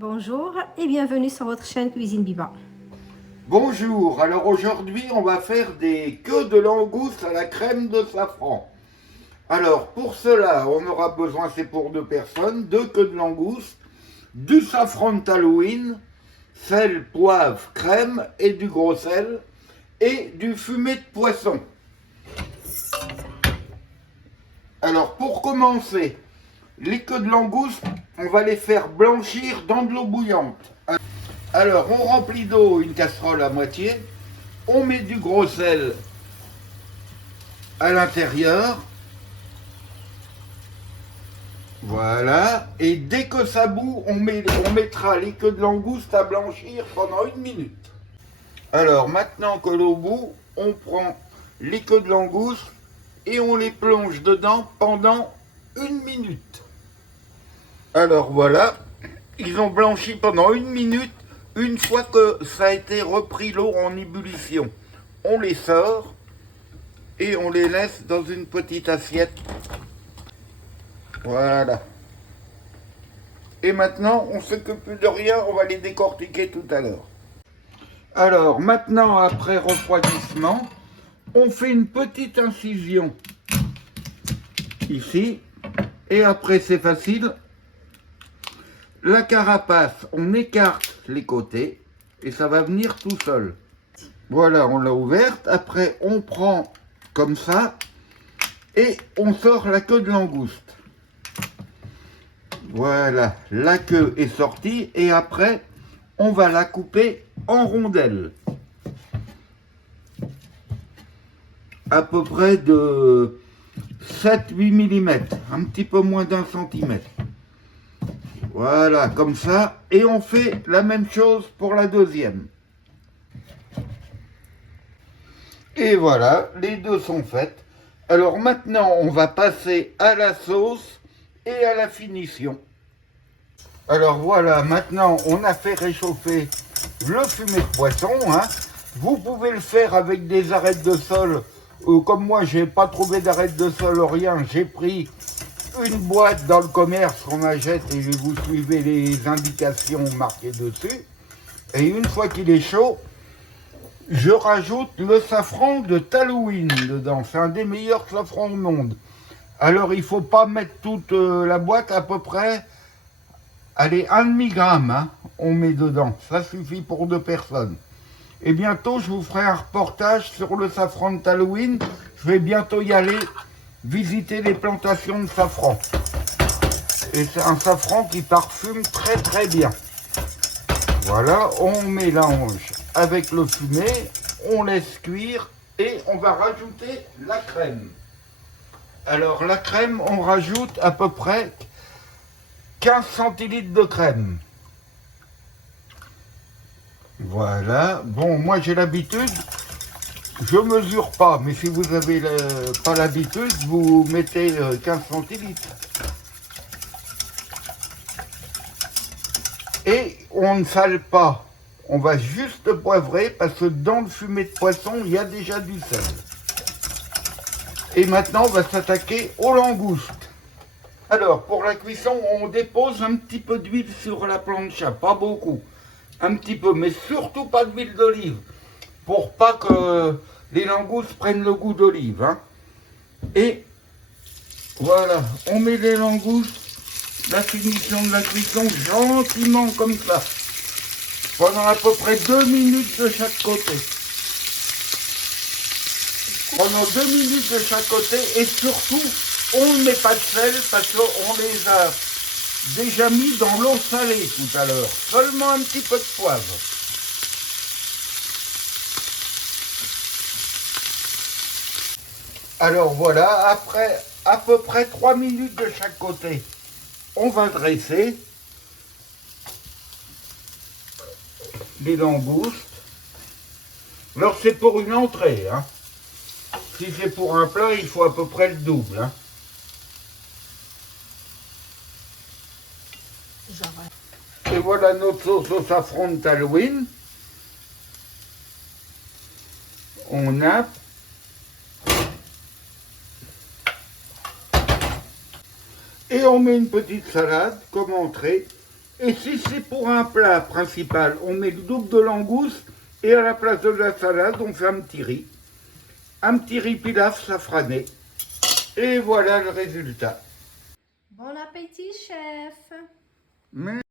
Bonjour et bienvenue sur votre chaîne Cuisine Biba. Bonjour, alors aujourd'hui on va faire des queues de langouste à la crème de safran. Alors pour cela on aura besoin, c'est pour 2 personnes, 2 queues de langouste, du safran de Talouine, sel, poivre, crème et du gros sel et du fumet de poisson. Alors pour commencer, les queues de langouste, on va les faire blanchir dans de l'eau bouillante. Alors, on remplit d'eau une casserole à moitié, on met du gros sel à l'intérieur, voilà, et dès que ça bout, on mettra les queues de langouste à blanchir pendant 1 minute. Alors, maintenant que l'eau bout, on prend les queues de langouste et on les plonge dedans pendant 1 minute. Alors voilà, ils ont blanchi pendant 1 minute. Une fois que ça a été repris l'eau en ébullition, on les sort et on les laisse dans une petite assiette. Voilà. Et maintenant, on ne s'occupe plus de rien, on va les décortiquer tout à l'heure. Alors, maintenant, après refroidissement, on fait une petite incision ici. Et après, c'est facile. La carapace, on écarte les côtés et ça va venir tout seul. Voilà, on l'a ouverte. Après, on prend comme ça et on sort la queue de langouste. Voilà, la queue est sortie et après, on va la couper en rondelles. À peu près de 7-8 mm, un petit peu moins d'1 cm. Voilà, comme ça. Et on fait la même chose pour la deuxième. Et voilà, les deux sont faites. Alors maintenant, on va passer à la sauce et à la finition. Alors voilà, maintenant, on a fait réchauffer le fumet de poisson. Vous pouvez le faire avec des arêtes de sol. Comme moi, j'ai pas trouvé d'arêtes de sol, rien. J'ai pris une boîte dans le commerce qu'on achète et vous suivez les indications marquées dessus. Et une fois qu'il est chaud, je rajoute le safran de Talouine dedans. C'est un des meilleurs safrans au monde. Alors il ne faut pas mettre toute la boîte, à peu près, allez, 1,5 g, on met dedans. Ça suffit pour 2 personnes. Et bientôt, je vous ferai un reportage sur le safran de Talouine. Je vais bientôt y aller visiter les plantations de safran. Et c'est un safran qui parfume très très bien. Voilà, on mélange avec le fumet, on laisse cuire et on va rajouter la crème. Alors la crème, on rajoute à peu près 15 centilitres de crème. Voilà, bon, moi j'ai l'habitude, je mesure pas, mais si vous n'avez pas l'habitude, vous mettez 15 centilitres. Et on ne sale pas, on va juste poivrer parce que dans le fumet de poisson, il y a déjà du sel. Et maintenant, on va s'attaquer aux langoustes. Alors, pour la cuisson, on dépose un petit peu d'huile sur la plancha, pas beaucoup. Un petit peu, mais surtout pas d'huile d'olive, pour pas que les langoustes prennent le goût d'olive. Et voilà, on met les langoustes, la finition de la cuisson, gentiment comme ça, pendant à peu près 2 minutes de chaque côté. Pendant 2 minutes de chaque côté, et surtout, on ne met pas de sel parce qu'on les a déjà mis dans l'eau salée tout à l'heure. Seulement un petit peu de poivre. Alors voilà, après à peu près 3 minutes de chaque côté, on va dresser les langoustes. Alors c'est pour une entrée. Si c'est pour un plat, il faut à peu près le double. Et voilà notre sauce au safran de Talouine. On nappe. Et on met une petite salade comme entrée Et si c'est pour un plat principal, on met le double de langouste et à la place de la salade, on fait un petit riz. Un petit riz pilaf safrané. Et voilà le résultat. Bon appétit, chef. Mais